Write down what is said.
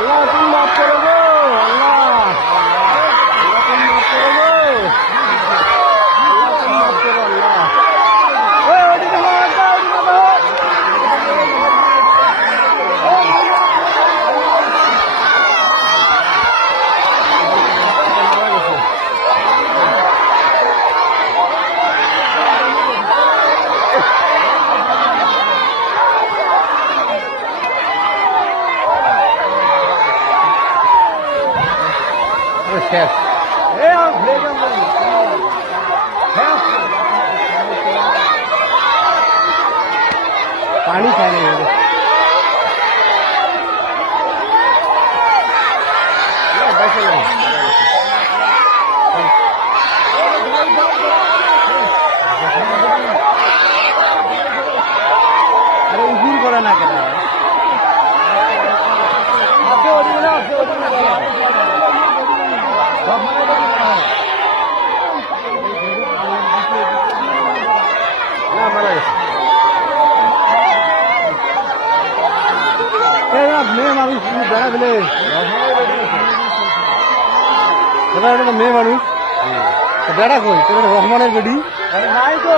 আল্লাহ তুমি মাফ করো গো, আল্লাহ আল্লাহ তুমি মাফ করো গো, আল্লাহ তুমি মাফ করো, আল্লাহ ওই ওদিকে হাত দাও, ওদিকে দাও। শেষ পানি খায় না আরে উজুর করে না কেন মেয়ে মানুষ বেড়া ফেলে মেয়ে মানুষ বেড়া কই তোর রহমানের বেডি নাই তো